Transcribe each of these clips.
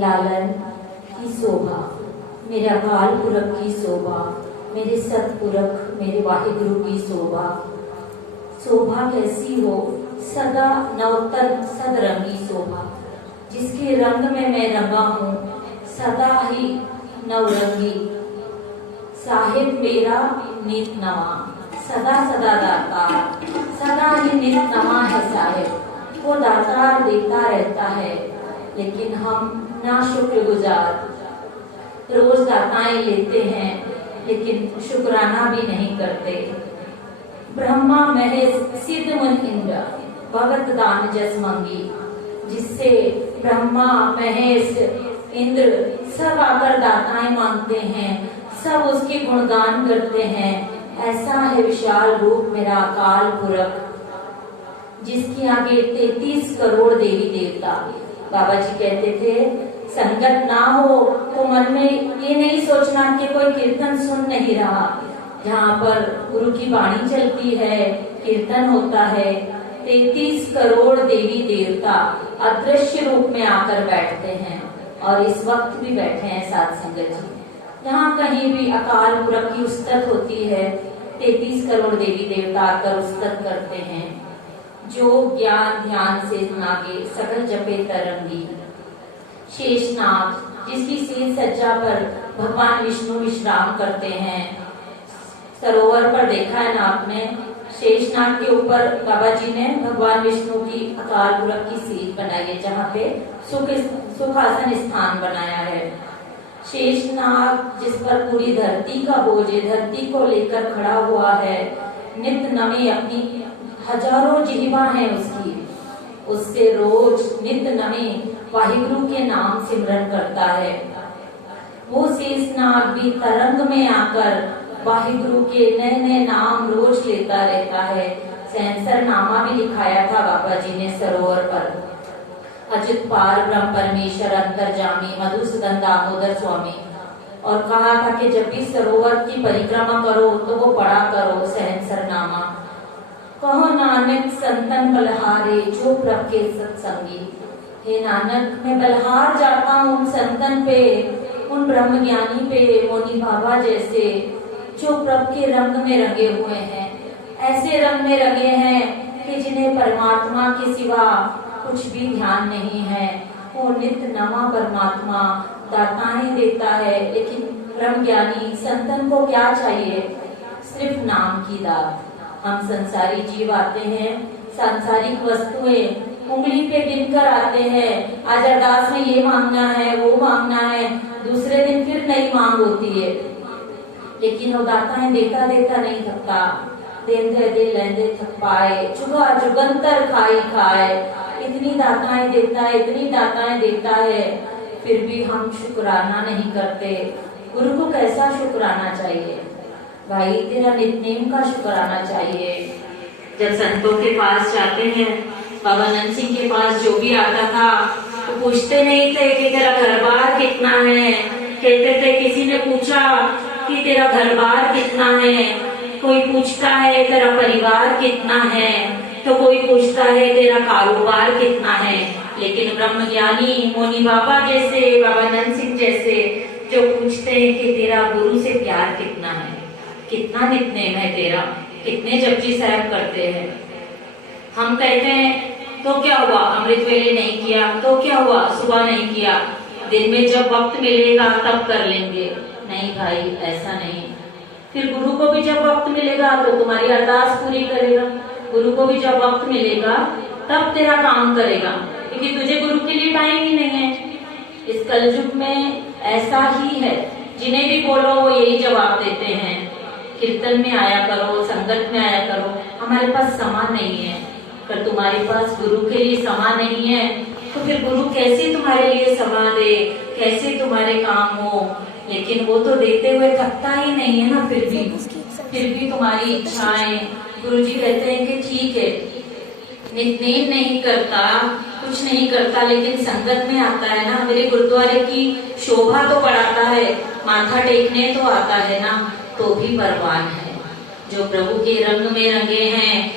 लालन की शोभा, मेरे अकाल पुरख की शोभा, मेरे सतपुरख मेरे वाहिगुरु की शोभा। शोभा कैसी हो सदा नवतन सदरंगी शोभा, जिसके रंग में मैं रंगा हूँ सदा ही नवरंगी। साहिब मेरा नित नवा, सदा सदा दाता, सदा ही नित नवा है साहिब। वो दातार देता रहता है, लेकिन हम ना शुक्रगुजार। रोज दाताएं लेते हैं, लेकिन शुक्राना भी नहीं करते। ब्रह्मा महेश सिद्ध मन इंद्र, भगत दान जस मंगी। जिससे ब्रह्मा महेश इंद्र सब आकर दाताएं मांगते हैं, सब उसके गुणगान करते हैं। ऐसा है विशाल रूप मेरा अकाल पुरख, जिसके आगे 33 करोड़ देवी देवता। बाबा जी कहते थे संगत ना हो तो मन में ये नहीं सोचना कि कोई कीर्तन सुन नहीं रहा। जहाँ पर गुरु की वाणी चलती है, कीर्तन होता है, 33 करोड़ देवी देवता अदृश्य रूप में आकर बैठते हैं। और इस वक्त भी बैठे हैं साथ संगत जी। जहाँ कहीं भी अकाल पुरख की उस्तत होती है, 33 करोड़ देवी देवता आकर उस्तत करते हैं। जो ज्ञान ध्यान से नागे सकल जपे तरंगी। शेषनाग, जिसकी शील सज्जा पर भगवान विष्णु विश्राम करते हैं। सरोवर पर देखा है ना आपने, शेषनाग के ऊपर बाबा जी ने भगवान विष्णु की अकाल पुरख की सीट बनाई है, जहाँ पे सुखासन स्थान बनाया है। शेषनाग जिस पर पूरी धरती का बोझ है, धरती को लेकर खड़ा हुआ है। नित नवी अपनी हजारों जिह्वा है उसकी, उससे रोज नित नवी वाहिगुरु के नाम सिमरन करता है। वो शेषनाग भी तरंग में आकर वाहिगुरु के नए नए नाम रोज लेता रहता है। सहस्र नामा भी लिखाया था बाबा जी ने सरोवर पर। अजित पार ब्रह्म परमेश्वर अंतर्जामी मधुसूदन दामोदर स्वामी। और कहा था कि जब भी सरोवर की परिक्रमा करो तो वो पढ़ा करो सहस्र नामा। कहो नानक संतन बलहारे जो प्रभ के सत्संगी। हे नानक, मैं बलहार जाता हूँ उन संतन पे, उन ब्रह्म ज्ञानी पे, मोनी बाबा जैसे, जो प्रभ के रंग में रंगे हुए हैं। ऐसे रंग में रंगे हैं कि जिन्हें परमात्मा के सिवा कुछ भी ध्यान नहीं है। वो नित्य नवा परमात्मा दाताएं देता है, लेकिन ब्रह्म ज्ञानी संतन को क्या चाहिए? सिर्फ नाम की दात। हम संसारी जीव आते हैं, सांसारिक वस्तुएं उंगली पे गिनकर आते हैं। आज अरदास में ये मांगना है, वो मांगना है, दूसरे दिन फिर नई मांग होती है। लेकिन वो दाताएं देता देता नहीं थकता। देंदे दे लेंदे थक पाए, चुगा जुगंतर खाई खाए। इतनी दाताएं देता है, इतनी दाताएं देता है, फिर भी हम शुक्राना नहीं करते। गुरु को कैसा शुक्राना चाहिए? भाई तेरा नित्यनेम का शुक्राना चाहिए। जब संतों के पास जाते हैं, बाबा नंद सिंह के पास जो भी आता था तो पूछते नहीं थे कि तेरा घर बार कितना है। कहते थे किसी ने पूछा कि तेरा घर बार कितना है, कोई पूछता है तेरा परिवार कितना है, तो कोई पूछता है तेरा कारोबार कितना है। लेकिन ब्रह्म ज्ञानी मोनी बाबा जैसे, बाबा नंद सिंह जैसे जो पूछते हैं कि तेरा गुरु से प्यार कितना है, कितना नित्यनेम है तेरा, कितने जपजी साहब करते हैं। हम कहते हैं तो क्या हुआ, अमृत वेले नहीं किया तो क्या हुआ, सुबह नहीं किया, दिन में जब वक्त मिलेगा तब कर लेंगे। नहीं भाई, ऐसा नहीं। फिर गुरु को भी जब वक्त मिलेगा तो तुम्हारी अरदास पूरी करेगा। गुरु को भी जब वक्त मिलेगा तब तेरा काम करेगा, क्योंकि तुझे गुरु के लिए टाइम ही नहीं है। इस कलयुग में ऐसा ही है, जिन्हें भी बोलो वो यही जवाब देते हैं, कीर्तन में आया करो, संगत में आया करो, हमारे पास समय नहीं है। पर तुम्हारे पास गुरु के लिए समय नहीं है तो फिर गुरु कैसे तुम्हारे लिए समय दे, कैसे तुम्हारे काम हो? लेकिन वो तो देते हुए थकता ही नहीं है ना। फिर भी तुम्हारी इच्छाएं, गुरु जी कहते हैं कि ठीक है, नित्यनेम नहीं करता, कुछ नहीं करता, लेकिन संगत में आता है ना, मेरे गुरुद्वारे की शोभा तो बढ़ाता है, माथा टेकने तो आता है ना, तो भी परवान है। जो प्रभु के रंग में रंगे हैं,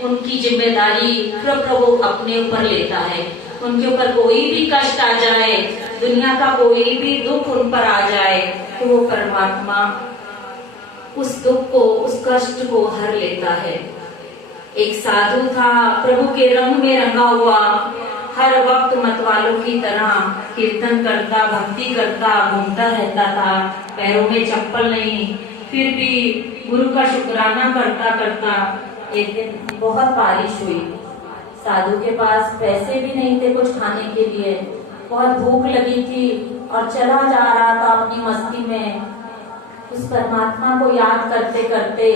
उनकी जिम्मेदारी प्रभु अपने ऊपर लेता है। उनके ऊपर कोई भी कष्ट आ जाए, दुनिया का कोई भी दुख उन पर आ जाए, तो वो परमात्मा उस दुख को, उस कष्ट को हर लेता है। एक साधु था, प्रभु के रंग में रंगा हुआ, हर वक्त मतवालों की तरह कीर्तन करता, भक्ति करता, घूमता रहता था, पैरों में चप्पल नहीं, फिर भी गुरु का शुक्राना करता करता एक दिन बहुत बारिश हुई। साधु के पास पैसे भी नहीं थे कुछ खाने के लिए, बहुत भूख लगी थी और चला जा रहा था अपनी मस्ती में। उस परमात्मा को याद करते करते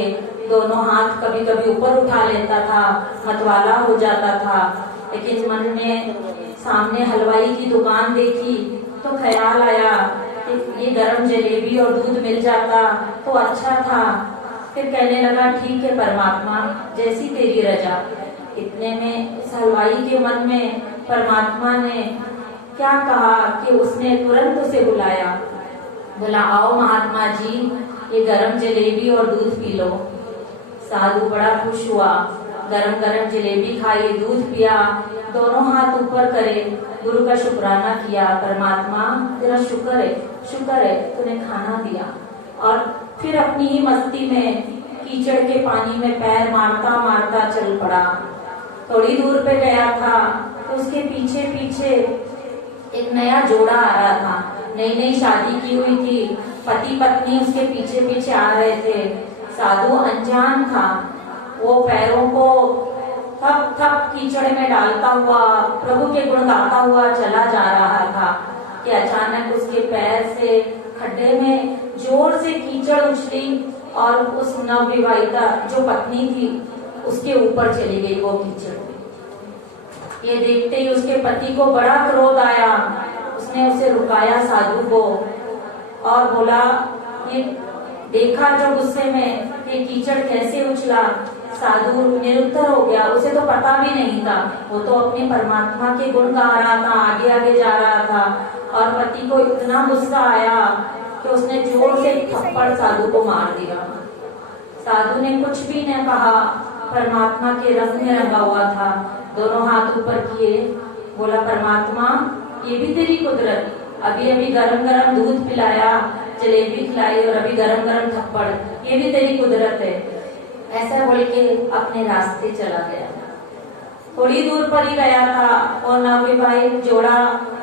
दोनों हाथ कभी कभी ऊपर उठा लेता था, मतवाला हो जाता था। लेकिन मन में सामने हलवाई की दुकान देखी तो ख्याल आया कि ये गरम जलेबी और दूध मिल जाता तो अच्छा था। फिर कहने लगा, ठीक है परमात्मा, जैसी तेरी रजा। इतने में इस हलवाई के मन में परमात्मा ने क्या कहा कि उसने तुरंत उसे बुलाया, बोला, आओ महात्मा जी, ये गरम जलेबी और दूध पी लो। साधु बड़ा खुश हुआ, गरम गरम जलेबी खाई, दूध पिया, दोनों हाथ ऊपर करे, गुरु का शुक्राना किया, परमात्मा तेरा शुक्र है तूने खाना दिया। और फिर अपनी ही मस्ती में कीचड़ के पानी में पैर मारता मारता चल पड़ा। थोड़ी दूर पे गया था तो उसके पीछे पीछे एक नया जोड़ा आ रहा था, नई नई शादी की हुई थी, पति पत्नी उसके पीछे पीछे आ रहे थे। साधु अनजान था, वो पैरों को थप थप कीचड़ में डालता हुआ प्रभु के गुण गाता हुआ चला जा रहा था कि अचानक उसके पैर से खड्डे में जोर से कीचड़ उछली और उस नवविवाहिता जो पत्नी थी उसके ऊपर चली गई वो कीचड़। ये देखते ही उसके पति को बड़ा क्रोध आया, उसने उसे रुकाया साधु को और बोला, ये देखा जो गुस्से में ये कीचड़ कैसे उछला। साधु निरुत्तर हो गया, उसे तो पता भी नहीं था, वो तो अपने परमात्मा के गुण गा रहा था, आगे आगे जा रहा था। और पति को इतना गुस्सा आया कि उसने जोर से थप्पड़ साधु को मार दिया। साधु ने कुछ भी न कहा, परमात्मा के रंग में रंगा हुआ था, दोनों हाथ ऊपर किए, बोला, परमात्मा ये भी तेरी कुदरत, अभी अभी गरम गरम दूध पिलाया, जलेबी खिलाई और अभी गरम गरम थप्पड़, ये भी तेरी कुदरत है। ऐसा बोल के अपने रास्ते चला गया। थोड़ी दूर पर ही गया था और नवविवाहित जोड़ा,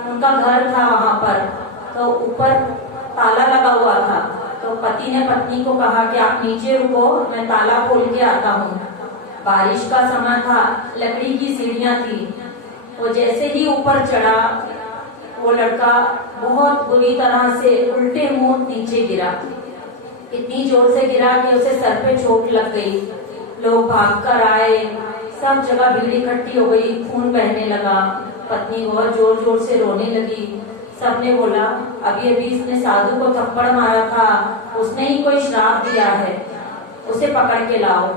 उनका घर था वहां पर, तो ऊपर ताला लगा हुआ था। तो पति ने पत्नी को कहा कि आप नीचे रुको, मैं ताला खोल के आता हूँ। बारिश का समय था, लकड़ी की सीढ़ियां थी, वो जैसे ही ऊपर चढ़ा वो लड़का बहुत बुरी तरह से उल्टे मुंह नीचे गिरा। इतनी जोर से गिरा कि उसे सर पे चोट लग गई। लोग भागकर आए, सब जगह भीड़ इकट्ठी हो गई, खून बहने लगा। पत्नी बहुत जोर जोर से रोने लगी। सबने बोला, अभी अभी इसने साधु को थप्पड़ मारा था, उसने ही कोई श्राप दिया है, उसे पकड़ के लाओ।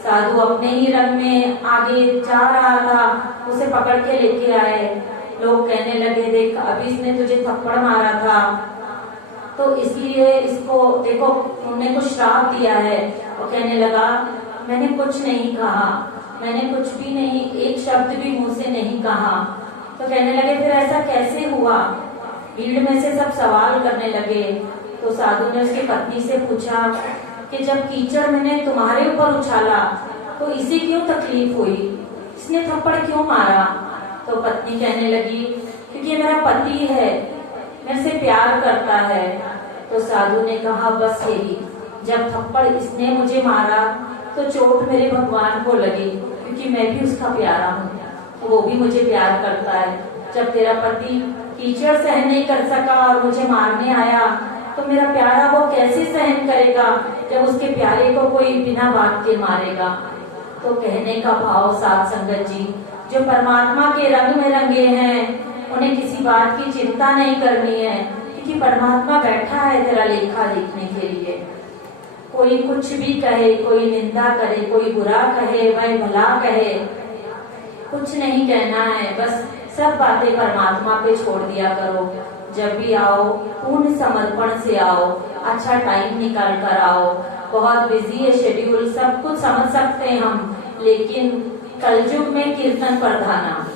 साधु अपने ही रंग में आगे जा रहा था, उसे पकड़ के लेके आए। लोग कहने लगे, देख अभी इसने तुझे थप्पड़ मारा था तो इसलिए इसको देखो उन्होंने कुछ श्राप दिया है। वो कहने लगा, मैंने कुछ नहीं कहा, मैंने कुछ भी नहीं, एक शब्द भी मुंह से नहीं कहा। तो कहने लगे, फिर ऐसा कैसे हुआ? भीड़ में से सब सवाल करने लगे। तो साधु ने उसकी पत्नी से पूछा कि जब कीचड़ मैंने तुम्हारे ऊपर उछाला तो इसे क्यों तकलीफ हुई, इसने थप्पड़ क्यों मारा? तो पत्नी कहने लगी, क्योंकि मेरा पति है, मेरे से प्यार करता है। तो साधु ने कहा, बस यही, जब थप्पड़ इसने मुझे मारा तो चोट मेरे भगवान को लगी, क्योंकि मैं भी उसका प्यारा हूँ, वो भी मुझे प्यार करता है। जब तेरा पति कीचड़ सहन नहीं कर सका और मुझे मारने आया तो मेरा प्यारा वो कैसे सहन करेगा जब उसके प्यारे को कोई बिना बात के मारेगा। तो कहने का भाव साध संगत जी, जो परमात्मा के रंग में रंगे हैं उन्हें किसी बात की चिंता नहीं करनी है, क्योंकि परमात्मा बैठा है तेरा लेखा देखने के लिए। कोई कुछ भी कहे, कोई निंदा करे, कोई बुरा कहे, वह भला कहे, कुछ नहीं कहना है, बस सब बातें परमात्मा पे छोड़ दिया करो। जब भी आओ पूर्ण समर्पण से आओ, अच्छा टाइम निकाल कर आओ। बहुत बिजी है शेड्यूल, सब कुछ समझ सकते हैं हम, लेकिन कलयुग में कीर्तन प्रधाना,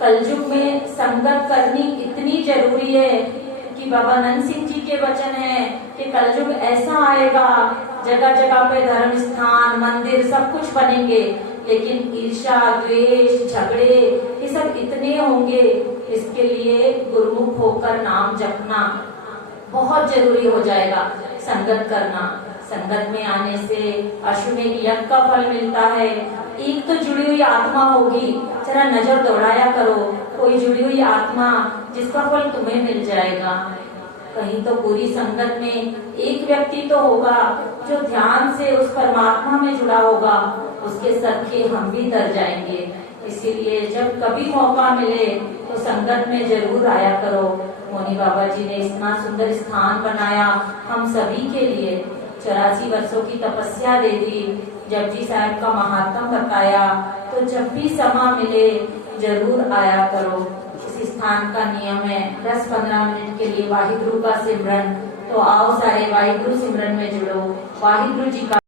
कलयुग में संगत करनी इतनी जरूरी है कि बाबा नंद सिंह जी के वचन है कि कलयुग ऐसा आएगा, जगह जगह पे धर्म स्थान, मंदिर सब कुछ बनेंगे, लेकिन ईर्ष्या, द्वेष, झगड़े ये सब इतने होंगे। इसके लिए गुरुमुख होकर नाम जपना बहुत जरूरी हो जाएगा। संगत करना, संगत में आने से अश्वमेध यज्ञ का फल मिलता है। एक तो जुड़ी हुई आत्मा होगी, जरा नजर दौड़ाया करो, कोई जुड़ी हुई आत्मा जिसका फल तुम्हें मिल जाएगा। कहीं तो पूरी संगत में एक व्यक्ति तो होगा जो ध्यान से उस परमात्मा में जुड़ा होगा, उसके सदके हम भी तर जाएंगे। इसीलिए जब कभी मौका मिले तो संगत में जरूर आया करो। मोनी बाबा जी ने इतना सुंदर स्थान बनाया हम सभी के लिए, 84 वर्षों की तपस्या दे दी, जपजी साहब का महात्म बताया, तो जब भी समय मिले जरूर आया करो। इस स्थान का नियम है 10-15 मिनट के लिए वाहिगुरु का सिमरन, तो आओ सारे वाहिगुरु सिमरन में जुड़ो। वाहिगुरु जी का